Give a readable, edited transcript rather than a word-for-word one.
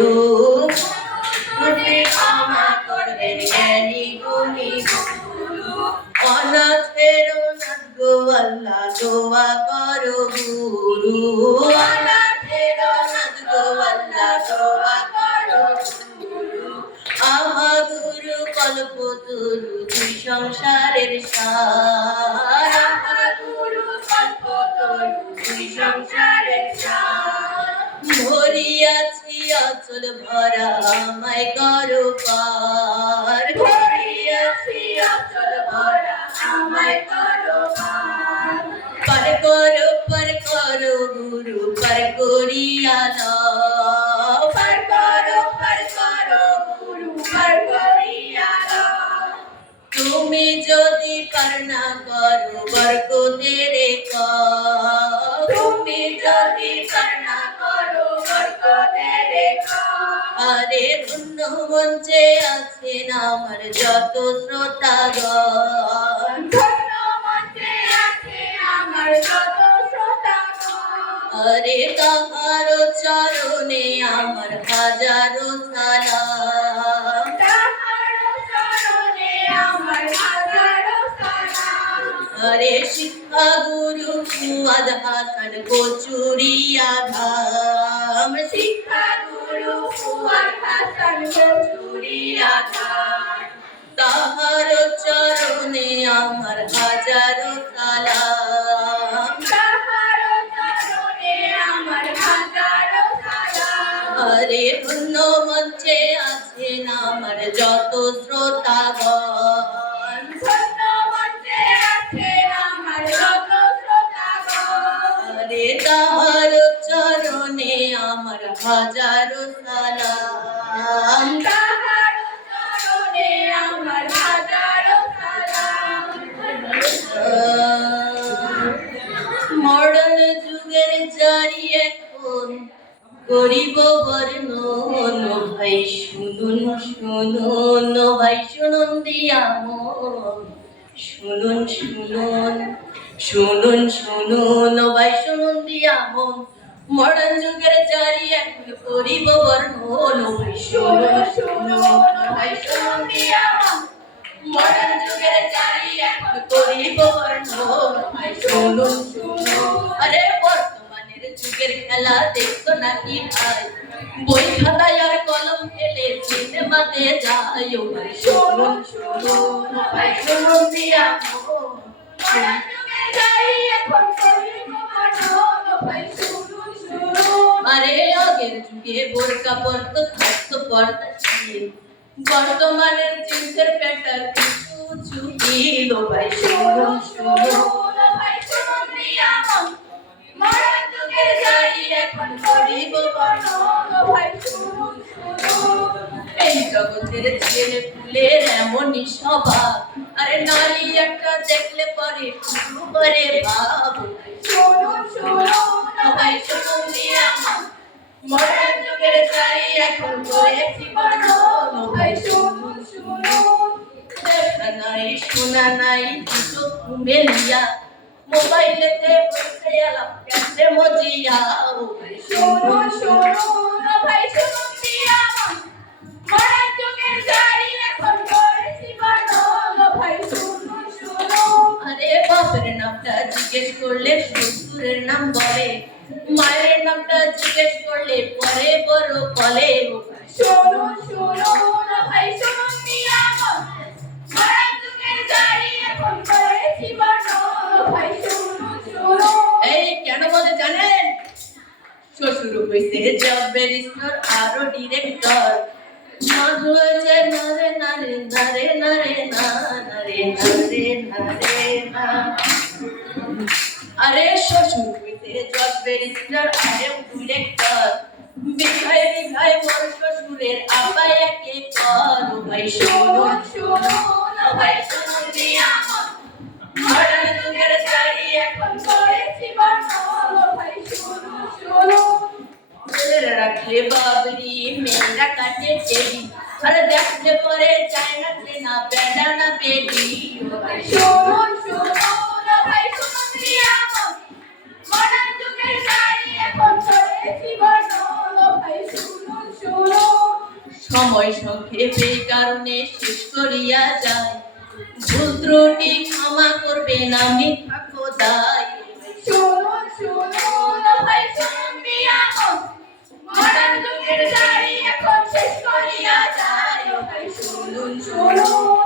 রূপে ক্ষমা করবেন জ্ঞানী গুণী গুরু। অনাথের অনাথ গো আল্লাহ দোয়া করো গুরু। অনাথের অনাথ গো আল্লাহ দোয়া করো গুরু। আহা গুরু কল্পতরু দুই সংসারের সার। আহা গুরু কল্পতরু দুই সংসারের সার। ভরিয়াছি অচল ভরা আমায় করো পার। ভরিয়াছি অচল ভরা আমায় করো পার। পার করো গুরু পার করিয়া দাও। পার করো গুরু পার করিয়া দাও। তুমি যদি পার না করো বরকতের কর। তুমি যদি পার না করো বরকতের কর। আরে ধন্য মঞ্চে আছেন আমার যত শ্রোতাগণ। ধন্য মঞ্চে আছেন আমার যত শ্রোতাগণ। আরে তাহার চরণে আমার হাজারো সালাম। তাহার চরণে আমার হাজারো সালাম। আরে শিক্ষা গুরু ফুয়াদ হাসান কচুরিয়া ধাম। শিক্ষা গুরু ফুয়াদ হাসান কচুরিয়া ধাম। তাহার চরণে আমার হাজারো সালাম। তাহার চরণে আমার হাজারো সালাম। আরে ধন্য মঞ্চে আছেন আমার যত শ্রোতাগণ। ধন্য মঞ্চে আছেন আমার যত শ্রোতাগণ। আরে তাহার চরণে আমার হাজারো সালাম। তাহার চরণে আমার হাজারো সালাম। মডার্ন যুগের জারি এখন গরিব বর্ণন। ভাই শুনুন শুনুন ভাই শুনুন দিয়া মন। শুনুন শুনুন শুনুন শুনুন ভাই শুনুন দিয়া মন। মডার্ন যুগের জারি এখন গরিব বর্ণন। ভাই শুনুন শুনুন ভাই শুনুন দিয়া মন। মডার্ন যুগের জারি এখন গরিব বর্ণন। ভাই শুনুন শুনুন। আরে বর্তমানের যুগের খেলা দেখছো নাকি ভাই? বই খাতায় আর কলম ফেলে সিনেমাতে যায়। ভাই শুনুন শুনুন ভাই শুনুন দিয়া মন। মডার্ন যুগের জারি এখন গরিব বর্ণন। ভাই শুনুন শুনুন। আরে আগের যুগে বোরকা পরতো থাকতো পর্দা ছিল। বর্তমানের জিন্সের প্যান্টার কিছু ছিল। ভাই শুনুন শুনুন ভাই শুনুন দিয়া মন। মডার্ন যুগের জারি এখন গরিব বর্ণন। ভাই শুনুন শুনুন। এই জগতের ছেলে পুলের এমনই স্বভাব। আরে নারী একটা দেখলে পরে শুরু করে ভাব। শুনুন শুনুন ভাই শুনুন দিয়া মন। মডার্ন যুগের জারি এখন করেছি বর্ণন। ভাই শুনুন শুনুন। দেখা নাই শোনা নাই দুটো মেলিয়া। মোবাইলেতে বসে আলাপ ক্যাসে মজিয়া। ভাই শুনুন শুনুন ভাই শুনুন দিয়া মন। মডার্ন যুগের জারি এখন করেছি বর্ণন। ভাই শুনুন শুনুন। আরে বাপের নামটা জিজ্ঞেস করলে শ্বশুরের নাম বলে। মায়ের নামটা জিজ্ঞেস করলে পরে বড় বলে। শুনুন শুনুন ভাই শুনুন দিয়া মন। মডার্ন যুগের জারি এখন করেছি বর্ণন। ভাই শুনুন শুনুন। এই কেন বলে জানেন? শ্বশুর হইছে জব ব্যারিস্টার আরো ডিরেক্টর। মা হয়েছে নারে নারে নারে নারে না নারে নারে নারে না। আরে শ্বশুর হইতে জব ব্যারিস্টার আরেও ডিরেক্টর। বিঘায় বিঘায় বড় শ্বশুরের আপায় একে কর। ভাই শুনুন শুনুন ভাই শুনুন দিয়া মন। মডার্ন যুগের জারি এখন করেছি বর্ণন। ভাই শুনুন শুনুন। ছেলেরা রাখলে বাবরি মেয়েরা কাটে টেডি। আরে দেখলে পরে চায় না চেনা বেডা না বেডি। ভাই শুনুন শুনুন ভাই শুনুন দিয়া মন। মডার্ন যুগের জারি এখন করেছি বর্ণন। ভাই শুনুন শুনুন। সময় সংক্ষেপে কারণে শেষ করিয়া যায়, ভুল ত্রুটি ক্ষমা করবেন আমি থাকো দায়। শুনুন শুনুন ও ভাই শুনুন নিয়ামত, মডার্ন যুগের গাড়ি এখন শেষ করিয়া যায়। ও ভাই শুনুন শুনুন